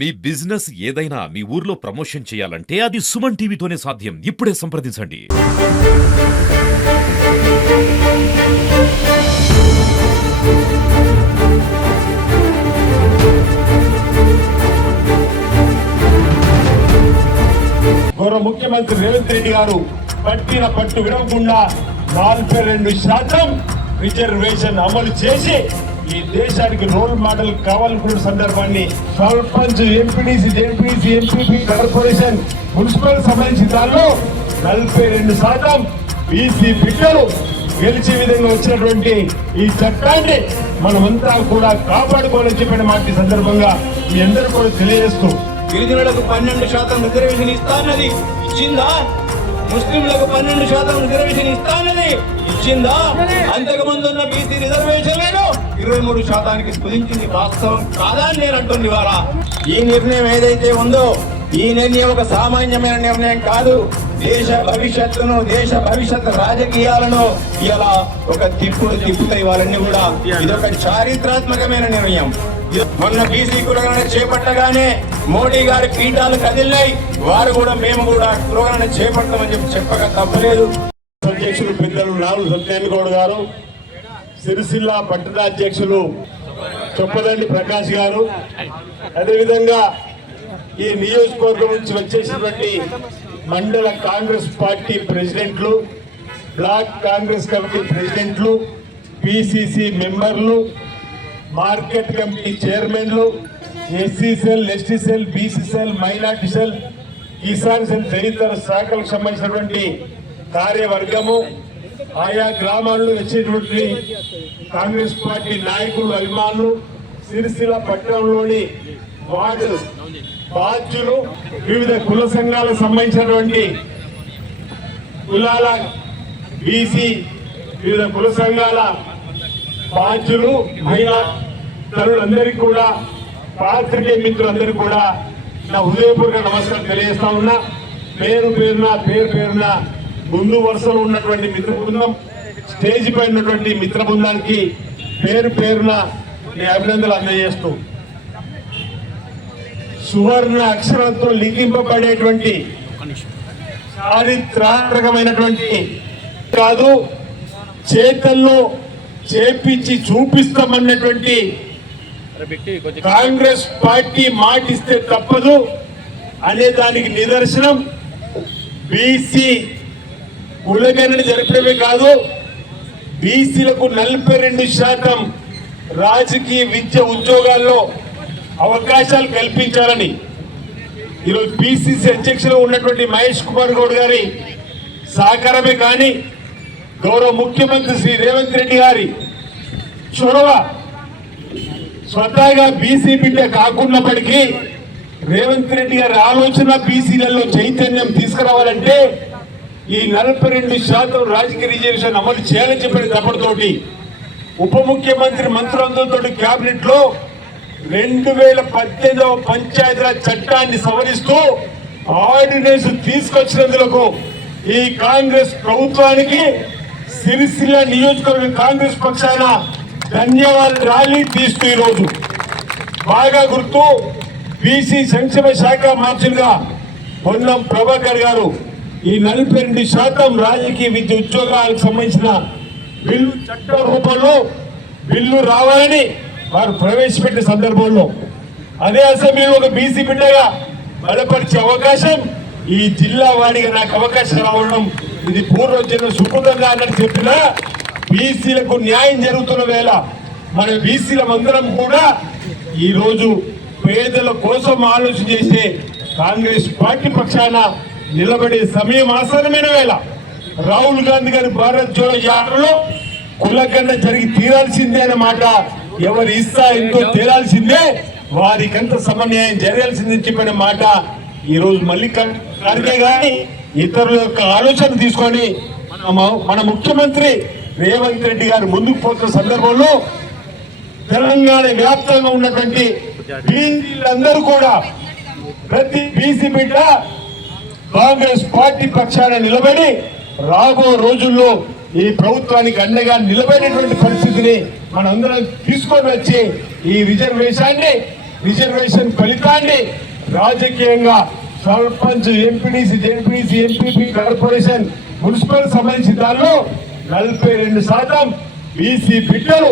మీ business ఏదైనా మీ ఊర్లో promotion చేయాలంటే అది సుమన్ టీవీతోనే సాధ్యం. ఇప్పుడే సంప్రదించండి. గౌరవ ముఖ్యమంత్రి రేవంత్ రెడ్డి గారు పట్టిన పట్టు విడవకుండా 42% రిజర్వేషన్ అమలు చేసి ఈ దేశానికి రోల్ మోడల్ కావాలనుకున్న సందర్భాన్ని sarpanch, MPDC, ZPC, MPP, corporation, municipal సంబంధించిన దానిలో 42% బీసీ బిడ్డలు గెలిచే విధంగా వచ్చినటువంటి ఈ చట్టాన్ని మనమంతా కూడా కాపాడుకోవాలని చెప్పిన మాట సందర్భంగా మీ అందరూ కూడా తెలియజేస్తూ, గిరిజనులకు 12% రిజర్వేషన్ ఇస్తానది ఇచ్చిందా? ముస్లింలకు 12% రిజర్వేషన్ ఇస్తానది ఇచ్చిందా? అంతకుముందు ఉన్న బీసీ రిజర్వేషన్లను 23% కుదించింది వాస్తవం కాదా అని నేను అంటుంది. ఇవాళ ఈ నిర్ణయం ఏదైతే ఉందో ఈ నిర్ణయం ఒక సామాన్యమైన నిర్ణయం కాదు. దేశ భవిష్యత్తును, దేశ భవిష్యత్ రాజకీయాలను ఇలా ఒక తిప్పుతాయి వాళ్ళని కూడా. ఇది ఒక చారిత్రాత్మకమైన నిర్ణయం. మొన్న బీసీ కులగణన చేపట్టగానే మోడీ గారి పీఠాలు కదిలినాయి. వారు కూడా మేము కూడా కులగణన చేపడతామని చెప్పక తప్పలేదు. అధ్యక్షులు పెద్దలు నాలుగు సత్యానగౌడ్ గారు, సిరిసిల్ల పట్టణాధ్యక్షులు చొప్పదండి ప్రకాష్ గారు, అదేవిధంగా ఈ నియోజకవర్గం నుంచి వచ్చేసినటువంటి మండల కాంగ్రెస్ పార్టీ ప్రెసిడెంట్లు, బ్లాక్ కాంగ్రెస్ కమిటీ ప్రెసిడెంట్లు, పిసిసి మెంబర్లు, మార్కెట్ కమిటీ చైర్మన్లు, SC cell, ST cell, BC cell, minority cell, Kisan cell తదితర శాఖలకు సంబంధించినటువంటి కార్యవర్గము, ఆయా గ్రామాల్లో వచ్చేటువంటి కాంగ్రెస్ పార్టీ నాయకులు, అభిమానులు, సిరిసిల్ల పట్టణంలోని వార్డు బాధ్యులు, వివిధ కుల సంఘాలకు సంబంధించినటువంటి కులాల బీసీ వివిధ కుల సంఘాల బాధ్యులు, మహిళా తల్లులందరికీ కూడా, పాత్రికేయ మిత్రులందరికీ కూడా నా హృదయపూర్వక నమస్కారం తెలియజేస్తా ఉన్నా. పేరు పేరున ముందు వరుసలో ఉన్నటువంటి మిత్ర బృందం, స్టేజ్ పై ఉన్నటువంటి మిత్ర బృందానికి పేరున నేను అభినందనలు అందజేస్తూ, సువర్ణ అక్షరాలతో లిఖింపబడేటువంటి చారిత్రాత్మకమైనటువంటి కాదు, చేతల్లో చేపించి చూపిస్తామన్నటువంటి కాంగ్రెస్ పార్టీ మాటిస్తే తప్పదు అనే దానికి నిదర్శనం బీసీ కులగణన జరపడమే కాదు, బీసీలకు 42% రాజకీయ, విద్య, ఉద్యోగాల్లో అవకాశాలు కల్పించాలని ఈరోజు పిసిసి అధ్యక్షులు ఉన్నటువంటి మహేష్ కుమార్ గౌడ్ గారి సహకారమే కానీ, గౌరవ ముఖ్యమంత్రి శ్రీ రేవంత్ రెడ్డి గారి చొరవ, స్వతహాగా బీసీ బిడ్డ కాకున్నప్పటికీ రేవంత్ రెడ్డి గారి ఆలోచన బీసీలలో చైతన్యం తీసుకురావాలంటే ఈ 42% రాజకీయ రిజర్వేషన్ అమలు చేయాలని చెప్పిన తప్పటితోటి ఉప ముఖ్యమంత్రి మంత్రులందరితో కేబినెట్ లో 2018 పంచాయతీరాజ్ చట్టాన్ని సవరిస్తూ ఆర్డినెన్స్ తీసుకొచ్చినందుకు ఈ కాంగ్రెస్ ప్రభుత్వానికి సిరిసిల్ల నియోజకవర్గ కాంగ్రెస్ పక్షాన ధన్యవాదాలు ర్యాలీ తీస్తూ ఈరోజు బాగా గుర్తు, బీసీ సంక్షేమ శాఖ మంత్రులుగా పొన్నం ప్రభాకర్ గారు ఈ 42% రాజకీయ, విద్య, ఉద్యోగాలకు సంబంధించిన బిల్లు చట్ట రూపంలో బిల్లు రావాలని వారు ప్రవేశపెట్టిన సందర్భంలో అదే అసెంబ్లీలో ఒక బీసీ బిడ్డగా బలపరిచే అవకాశం, ఈ జిల్లా వాడిగా నాకు అవకాశం రావడం ఇది పూర్వజన్మ సుకృతంగా అన్నట్టు చెప్పిన బీసీలకు న్యాయం జరుగుతున్న వేళ మన బీసీలందరం కూడా ఈరోజు పేదల కోసం ఆలోచన చేసే కాంగ్రెస్ పార్టీ పక్షాన నిలబడే సమయం ఆసన్నమైన వేళ రాహుల్ గాంధీ గారి భారత్ జోడో యాత్రలో కులగణన జరిగి తీరాల్సిందే అనే మాట, ఎవరి ఇస్తా ఎంతో తేలాల్సిందే, వారికంత సమన్యాయం జరగాల్సిందని చెప్పిన మాట ఈరోజు మళ్ళీ ఖర్గే గాని ఇతరుల యొక్క ఆలోచన తీసుకొని మన ముఖ్యమంత్రి రేవంత్ రెడ్డి గారు ముందుకు పోతున్న సందర్భంలో తెలంగాణ వ్యాప్తంగా ఉన్నటువంటి బీసీలందరూ కూడా ప్రతి బీసీ బిడ్డ కాంగ్రెస్ పార్టీ పక్షాన నిలబడి రాబో రోజుల్లో ఈ ప్రభుత్వానికి అండగా నిలబడేటువంటి పరిస్థితిని మనందరం తీసుకొని వచ్చి ఈ రిజర్వేషన్ని రిజర్వేషన్ ఫలితాన్ని రాజకీయంగా sarpanch, MPDC, ZPDC, MPP, corporation, municipal సంబంధించిన దానిలో 42% బీసీ బిడ్డలు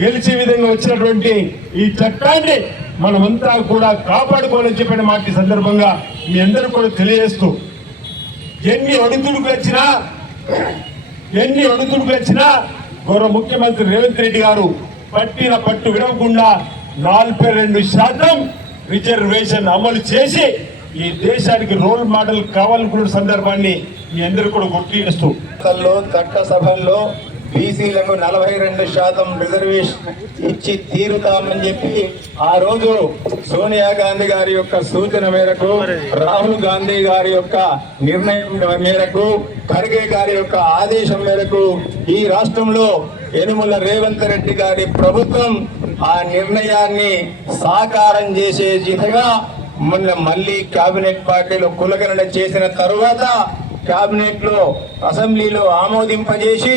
గెలిచే విధంగా వచ్చినటువంటి ఈ చట్టాన్ని మనమంతా కూడా కాపాడుకోవాలని చెప్పిన మాట ఈ సందర్భంగా మీ అందరూ కూడా తెలియజేస్తూ, ఎన్ని ఒడిదుడుకులు వచ్చినా గౌరవ ముఖ్యమంత్రి రేవంత్ రెడ్డి గారు పట్టిన పట్టు విడవకుండా 42% రిజర్వేషన్ అమలు చేసి ఈ దేశానికి రోల్ మోడల్ కావాలనుకున్న సందర్భాన్ని మీ అందరూ కూడా గుర్తు చేస్తూ, చట్టసభల్లో బీసీలకు 42% రిజర్వేషన్ ఇచ్చి తీరుతామని చెప్పి ఆ రోజు సోనియా గాంధీ గారి యొక్క సూచన మేరకు, రాహుల్ గాంధీ గారి యొక్క నిర్ణయం మేరకు, ఖర్గే గారి యొక్క ఆదేశం మేరకు ఈ రాష్ట్రంలో యనుమల రేవంత్ రెడ్డి గారి ప్రభుత్వం ఆ నిర్ణయాన్ని సాకారం చేసే దిశగా మొన్న మళ్ళీ కేబినెట్ పార్టీలో కులగణన చేసిన తరువాత కేబినెట్ లో, అసెంబ్లీలో ఆమోదింపజేసి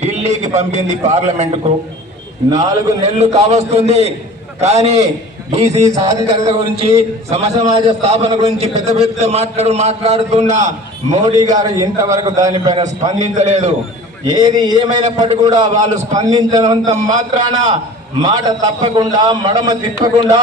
ఢిల్లీకి పంపింది పార్లమెంటుకు. 4 నెలలు కావస్తుంది. కానీ బీసీ సాధికారత గురించి, సమసమాజ స్థాపన గురించి పెద్ద పెద్ద మాట్లాడుతున్న మోడీ గారు ఇంతవరకు దానిపైన స్పందించలేదు. ఏది ఏమైనప్పటికీ కూడా వాళ్ళు స్పందించినంత మాత్రాన మాట తప్పకుండా, మడమ తిప్పకుండా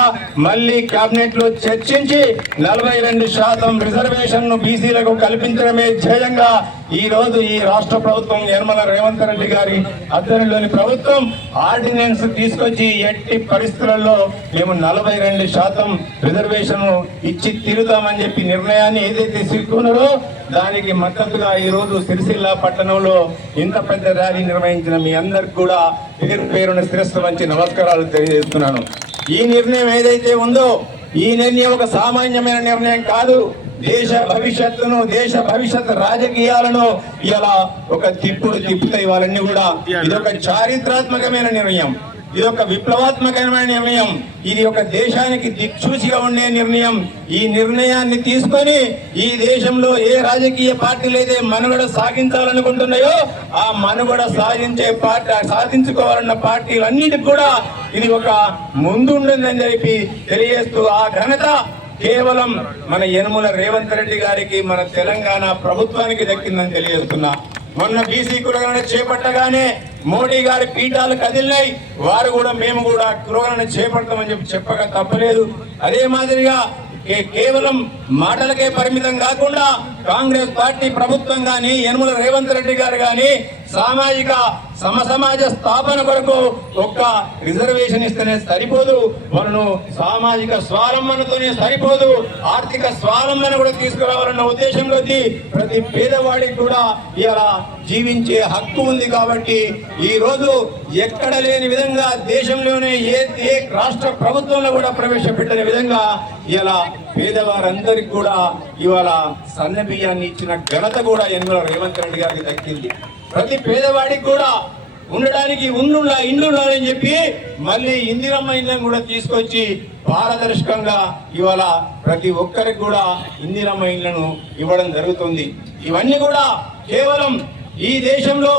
మళ్ళీ కేబినెట్ లో చర్చించి 42% రిజర్వేషన్ ను బీసీలకు కల్పించడమే ధ్యేయంగా ఈ రోజు ఈ రాష్ట్ర ప్రభుత్వం, యనమల రేవంత్ రెడ్డి గారి ఆధ్వర్యంలోని ప్రభుత్వం ఆర్డినెన్స్ తీసుకొచ్చి ఎట్టి పరిస్థితులలో మేము 42% రిజర్వేషన్ ఇచ్చి తీరుతామని చెప్పి నిర్ణయాన్ని ఏదైతే తీసుకున్నారో దానికి మద్దతుగా ఈ రోజు సిరిసిల్ల పట్టణంలో ఇంత పెద్ద ర్యాలీ నిర్వహించిన మీ అందరికి కూడా పేరు పేరున శిరస్సు వంచి నమస్కారాలు తెలియజేస్తున్నాను. ఈ నిర్ణయం ఏదైతే ఉందో ఈ నిర్ణయం ఒక సామాన్యమైన నిర్ణయం కాదు. దేశ భవిష్యత్తును, దేశ భవిష్యత్ రాజకీయాలను ఇలా ఒక తిప్పుతాయి వాళ్ళన్నీ కూడా. ఇది ఒక చారిత్రాత్మకమైన నిర్ణయం, ఇది ఒక విప్లవాత్మకమైన నిర్ణయం, ఇది ఒక దేశానికి దిక్సూచిగా ఉండే నిర్ణయం. ఈ నిర్ణయాన్ని తీసుకొని ఈ దేశంలో ఏ రాజకీయ పార్టీలు అయితే మనుగడ సాగించాలనుకుంటున్నాయో ఆ మనుగడ సాధించుకోవాలన్న పార్టీలన్నిటికి కూడా ఇది ఒక ముందుంటుందని చెప్పి తెలియజేస్తూ, ఆ ఘనత కేవలం మన యనమల రేవంత్ రెడ్డి గారికి, మన తెలంగాణ ప్రభుత్వానికి దక్కిందని తెలియజేస్తున్నా. మొన్న బీసీ కులగణన చేపట్టగానే మోడీ గారి పీఠాలు కదిలినాయి. వారు కూడా మేము కూడా కులగణన చేపడతామని చెప్పక తప్పలేదు. అదే మాదిరిగా కేవలం మాటలకే పరిమితం కాకుండా కాంగ్రెస్ పార్టీ ప్రభుత్వం గాని, యనమల రేవంత్ రెడ్డి గారు గాని సామాజిక సమసమాజ స్థాపన కొరకు ఒక్క రిజర్వేషన్ ఇస్తేనే సరిపోదు, మనను సామాజిక స్వావలంబనతోనే సరిపోదు, ఆర్థిక స్వావలంబన కూడా తీసుకురావాలన్న ఉద్దేశంలో ప్రతి పేదవాడికి కూడా ఇలా జీవించే హక్కు ఉంది. కాబట్టి ఈ రోజు ఎక్కడ లేని విధంగా దేశంలోనే ఏ రాష్ట్ర ప్రభుత్వంలో కూడా ప్రవేశపెట్టని విధంగా ఇలా పేదవారందరికి కూడా ఇవాళ సన్న బియ్యాన్ని ఇచ్చిన ఘనత కూడా యనమల రేవంత్ రెడ్డి గారికి దక్కింది. ప్రతి పేదవాడికి కూడా ఉండడానికి ఇండ్లు ఉండాలని చెప్పి మళ్ళీ ఇందిరమ్మ ఇళ్ళని కూడా తీసుకొచ్చి పారదర్శకంగా ఇవాళ ప్రతి ఒక్కరికి కూడా ఇందిరమ్మ ఇళ్లను ఇవ్వడం జరుగుతుంది. ఇవన్నీ కూడా కేవలం ఈ దేశంలో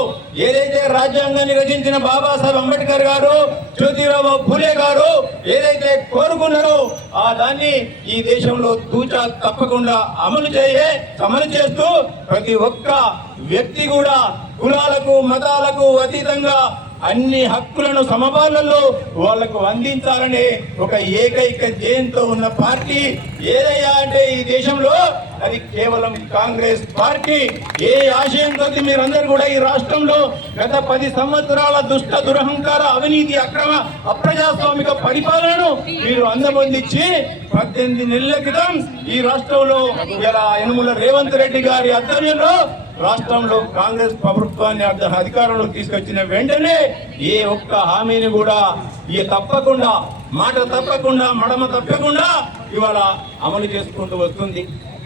ఏదైతే రాజ్యాంగాన్ని రచించిన బాబాసాహెబ్ అంబేద్కర్ గారు, జ్యోతిరావు ఫులే గారు ఏదైతే కోరుకున్నారో ఆ దాన్ని ఈ దేశంలో తూచా తప్పకుండా అమలు చేస్తూ ప్రతి ఒక్క వ్యక్తి కూడా కులాలకు, మతాలకు అతీతంగా అన్ని హక్కులను సమపాలనలో వాళ్లకు అందించాలనే ఒక ఏకైక ధ్యేయంతో ఉన్న పార్టీ ఏదయ్యా అంటే ఈ దేశంలో అది కేవలం కాంగ్రెస్ పార్టీ. ఏ ఆశయంతో మీరందరూ కూడా ఈ రాష్ట్రంలో గత 10 సంవత్సరాల దుష్ట దురహంకార అవినీతి అక్రమ అప్రజాస్వామిక పరిపాలనను మీరు అందమొందించి 18 నెలల క్రితం ఈ రాష్ట్రంలో యనమల రేవంత్ రెడ్డి గారి ఆధ్వర్యంలో రాష్ట్రంలో కాంగ్రెస్ ప్రభుత్వాన్ని అధికారంలో తీసుకొచ్చిన వెంటనే ఏ ఒక్క హామీని కూడా తప్పకుండా, మాట తప్పకుండా, మడమ తప్పకుండా ఇవాళ అమలు చేసుకుంటూ వస్తుంది.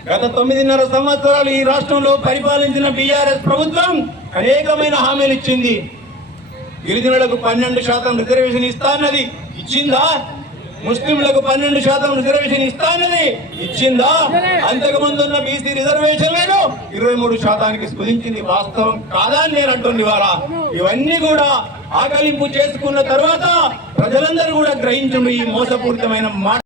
గత 9.5 సంవత్సరాలు ఈ రాష్ట్రంలో పరిపాలించిన బీఆర్ఎస్ ప్రభుత్వం అనేకమైన హామీలు ఇచ్చింది. గిరిజనులకు 12% రిజర్వేషన్ ఇస్తానన్నది ఇచ్చిందా? ముస్లింలకు 12% రిజర్వేషన్ ఇస్తానని ఇచ్చిందా? అంతకుముందు ఉన్న బీసీ రిజర్వేషన్లను 23% కుదించింది. వాస్తవం కాదా అని నేను అంటుంది. ఇవాళ ఇవన్నీ కూడా ఆకలింపు చేసుకున్న తర్వాత ప్రజలందరూ కూడా గ్రహించండి ఈ మోసపూరితమైన మాట